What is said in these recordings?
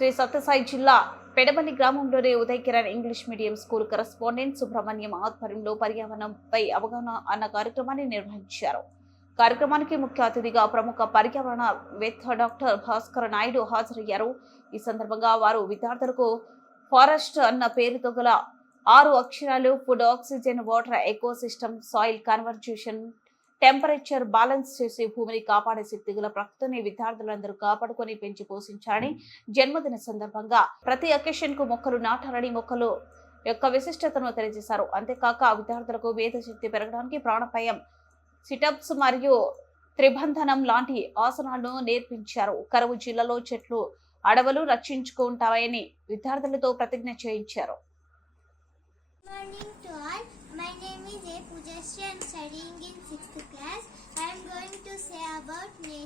శ్రీ సత్యసాయి జిల్లా పెడమల్లి గ్రామంలోని Uday Kiran English medium school correspondent Subrahmanyam ఆధ్వర్యంలో పర్యావరణంపై అవగాహన అన్న కార్యక్రమాన్ని నిర్వహించారు. కార్యక్రమానికి ముఖ్య అతిథిగా ప్రముఖ పర్యావరణ వేత్త డాక్టర్ భాస్కర్ నాయుడు హాజరయ్యారు. ఈ సందర్భంగా వారు విద్యార్థులకు ఫారెస్ట్ అన్న పేరుతో గల ఆరు అక్షరాలు food oxygen water ecosystem soil conversation temperature balance చేసి భూమిని కాపాడే శక్తి గల ప్రకృతిని విద్యార్థులందరూ కాపాడుకొని పెంచి పోషించాలని జన్మదిన సందర్భంగా ప్రతి అకేషన్కు మొక్కలు నాటాలని మొక్కలు యొక్క విశిష్టతను తెలియజేశారు అంతేకాక విద్యార్థులకు వేదశక్తి పెరగడానికి ప్రాణపయం సిటప్స్ మరియు త్రిబంధనం లాంటి ఆసనాలను నేర్పించారు కరువు జిల్లాలో చెట్లు అడవులు రక్షించుకుంటాయని విద్యార్థులతో ప్రతిజ్ఞ చేయించారు. My name is A. Pujasri. I studying in 6th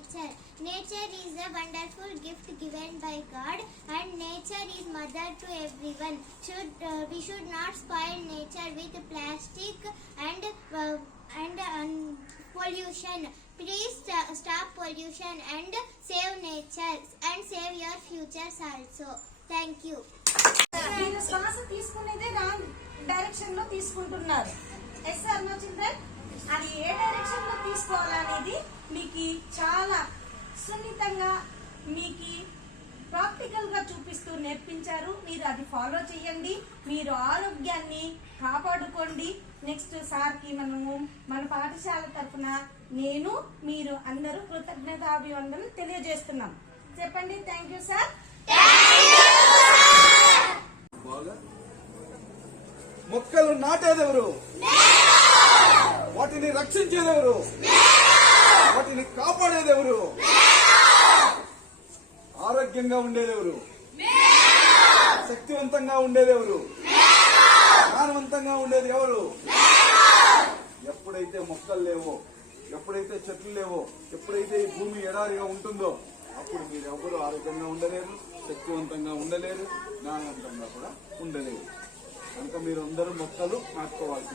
nature. Nature is a wonderful gift given by God and nature is mother to everyone. Should uh, we should not spoil nature with plastic and uh, and um, pollution. Please st- stop pollution and save nature and save your futures also. Thank you. మీరు శ్వాస తీసుకునేదే wrong డైరెక్షన్లో తీసుకుంటున్నారు yes sir no children అది ఏ డైరెక్షన్లో తీసుకోవాలనేది మీకు చాలా సున్నితంగా మీకు ప్రాక్టికల్గా చూపిస్తూ నేర్పించారు. మీరు అది ఫాలో చేయండి మీరు ఆరోగ్యాన్ని కాపాడుకోండి. నెక్స్ట్ సార్కి మనము మన పాఠశాల తరఫున నేను మీరు అందరూ కృతజ్ఞతాభివందనలు తెలియజేస్తున్నాం. చెప్పండి థ్యాంక్ యూ సార్. బాగా? మొక్కలు నాటేదెవరు? వాటిని రక్షించేదెవరు? కాపాడేది కాపాడేదెవరు? ఆరోగ్యంగా ఉండేదెవరు? శక్తివంతంగా ఉండేదెవరు? జ్ఞానవంతంగా ఉండేది ఎవరు? ఎప్పుడైతే మొక్కలు లేవో ఎప్పుడైతే చెట్లు లేవో ఎప్పుడైతే ఈ భూమి ఎడారిగా ఉంటుందో అప్పుడు మీరు ఎవరు ఆరోగ్యంగా ఉండలేరు శక్తివంతంగా ఉండలేరు జ్ఞానవంతంగా కూడా ఉండలేరు. కనుక మీరు అందరూ మొక్కలు నాటుకోవాల్సింది.